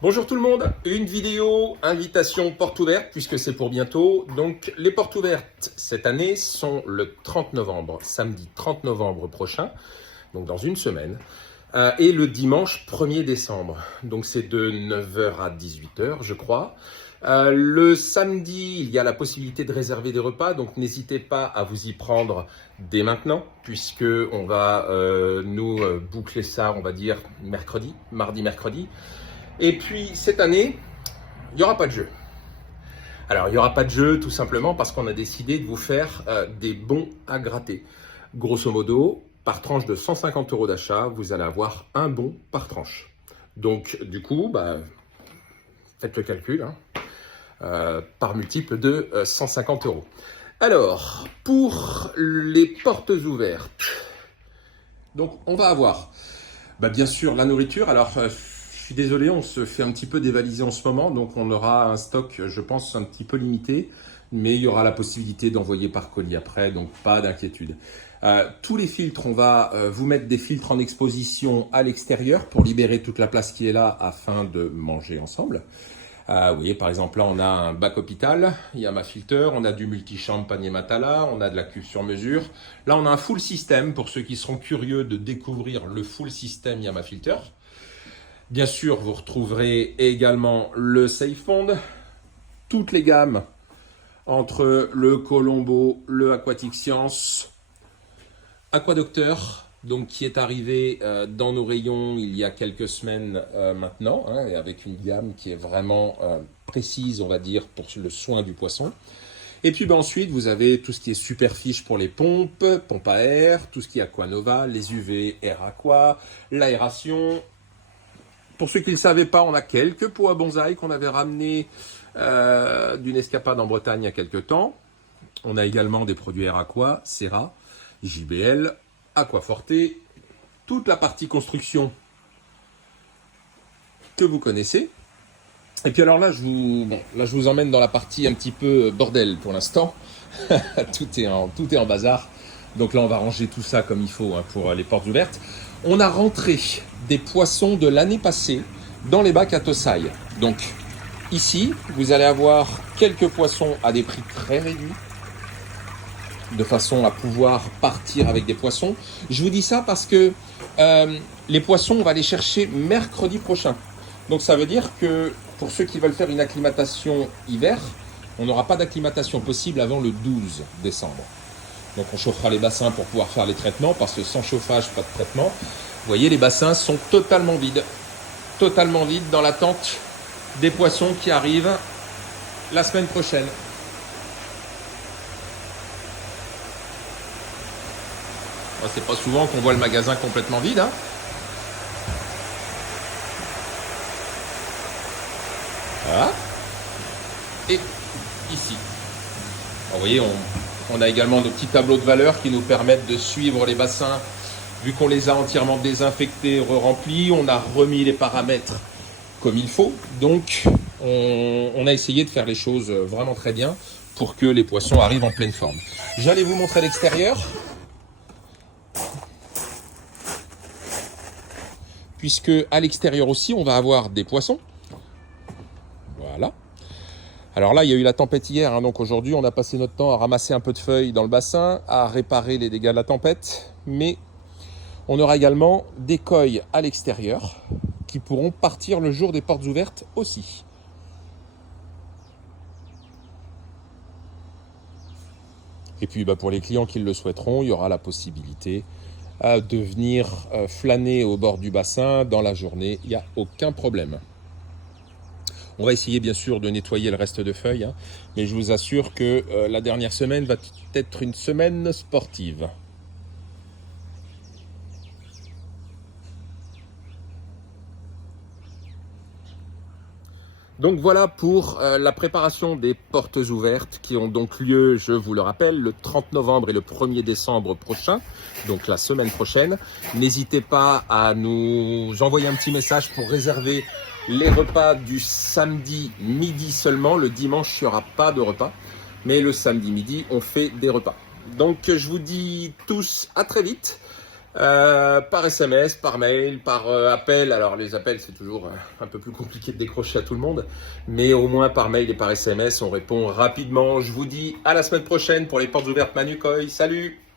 Bonjour tout le monde, une vidéo invitation porte ouverte puisque c'est pour bientôt. Donc les portes ouvertes cette année sont le 30 novembre, samedi 30 novembre prochain, donc dans une semaine, et le dimanche 1er décembre. Donc c'est de 9h à 18h je crois. Le samedi, il y a la possibilité de réserver des repas, donc n'hésitez pas à vous y prendre dès maintenant, puisque on va boucler ça, on va dire mardi, mercredi. Et puis cette année, il n'y aura pas de jeu. Alors il n'y aura pas de jeu tout simplement parce qu'on a décidé de vous faire des bons à gratter. Grosso modo, par tranche de 150 € d'achat, vous allez avoir un bon par tranche. Donc du coup, faites le calcul, par multiple de 150 €. Alors, pour les portes ouvertes, donc on va avoir bien sûr la nourriture. Alors, je suis désolé, on se fait un petit peu dévaliser en ce moment, donc on aura un stock, je pense, un petit peu limité, mais il y aura la possibilité d'envoyer par colis après, donc pas d'inquiétude. Tous les filtres, on va vous mettre des filtres en exposition à l'extérieur pour libérer toute la place qui est là afin de manger ensemble. Vous voyez, par exemple, là, on a un bac hôpital, il y a ma filter, on a du multichambre panier matala, on a de la cuve sur mesure. Là, on a un full system pour ceux qui seront curieux de découvrir le full system Yama Filter. Bien sûr, vous retrouverez également le Safefound, toutes les gammes entre le Colombo, le Aquatic Science, Aquadocteur, donc qui est arrivé dans nos rayons il y a quelques semaines maintenant, et avec une gamme qui est vraiment précise, on va dire, pour le soin du poisson. Et puis ensuite, vous avez tout ce qui est Superfiche pour les pompes, pompe à air, tout ce qui est Aquanova, les UV, Air Aqua, l'aération. Pour ceux qui ne le savaient pas, on a quelques pots à bonsaï qu'on avait ramenés d'une escapade en Bretagne il y a quelques temps. On a également des produits Air Aqua, Serra, JBL, Aquaforte, toute la partie construction que vous connaissez. Et puis alors là, je vous emmène dans la partie un petit peu bordel pour l'instant. tout est en bazar. Donc là, on va ranger tout ça comme il faut pour les portes ouvertes. On a rentré des poissons de l'année passée dans les bacs à Tosai. Donc ici, vous allez avoir quelques poissons à des prix très réduits, de façon à pouvoir partir avec des poissons. Je vous dis ça parce que les poissons, on va les chercher mercredi prochain. Donc ça veut dire que pour ceux qui veulent faire une acclimatation hiver, on n'aura pas d'acclimatation possible avant le 12 décembre. Donc on chauffera les bassins pour pouvoir faire les traitements, parce que sans chauffage, pas de traitement. Vous voyez, les bassins sont totalement vides dans l'attente des poissons qui arrivent la semaine prochaine. C'est pas souvent qu'on voit le magasin complètement vide. Voilà. Et ici. Alors, vous voyez, on a également nos petits tableaux de valeur qui nous permettent de suivre les bassins. Vu qu'on les a entièrement désinfectés, re-remplis, on a remis les paramètres comme il faut. Donc, on a essayé de faire les choses vraiment très bien pour que les poissons arrivent en pleine forme. J'allais vous montrer l'extérieur. Puisque à l'extérieur aussi, on va avoir des poissons. Voilà. Alors là, il y a eu la tempête hier, donc aujourd'hui, on a passé notre temps à ramasser un peu de feuilles dans le bassin, à réparer les dégâts de la tempête. Mais on aura également des coilles à l'extérieur qui pourront partir le jour des portes ouvertes aussi. Et puis pour les clients qui le souhaiteront, il y aura la possibilité de venir flâner au bord du bassin dans la journée, il n'y a aucun problème. On va essayer bien sûr de nettoyer le reste de feuilles, mais je vous assure que la dernière semaine va être une semaine sportive. Donc voilà pour la préparation des portes ouvertes qui ont donc lieu, je vous le rappelle, le 30 novembre et le 1er décembre prochain, donc la semaine prochaine. N'hésitez pas à nous envoyer un petit message pour réserver les repas du samedi midi seulement. Le dimanche, il n'y aura pas de repas, mais le samedi midi, on fait des repas. Donc je vous dis tous à très vite. Par SMS, par mail, par appel. Alors les appels, c'est toujours un peu plus compliqué de décrocher à tout le monde, mais au moins par mail et par SMS, on répond rapidement. Je vous dis à la semaine prochaine pour les portes ouvertes Manukoy. Salut!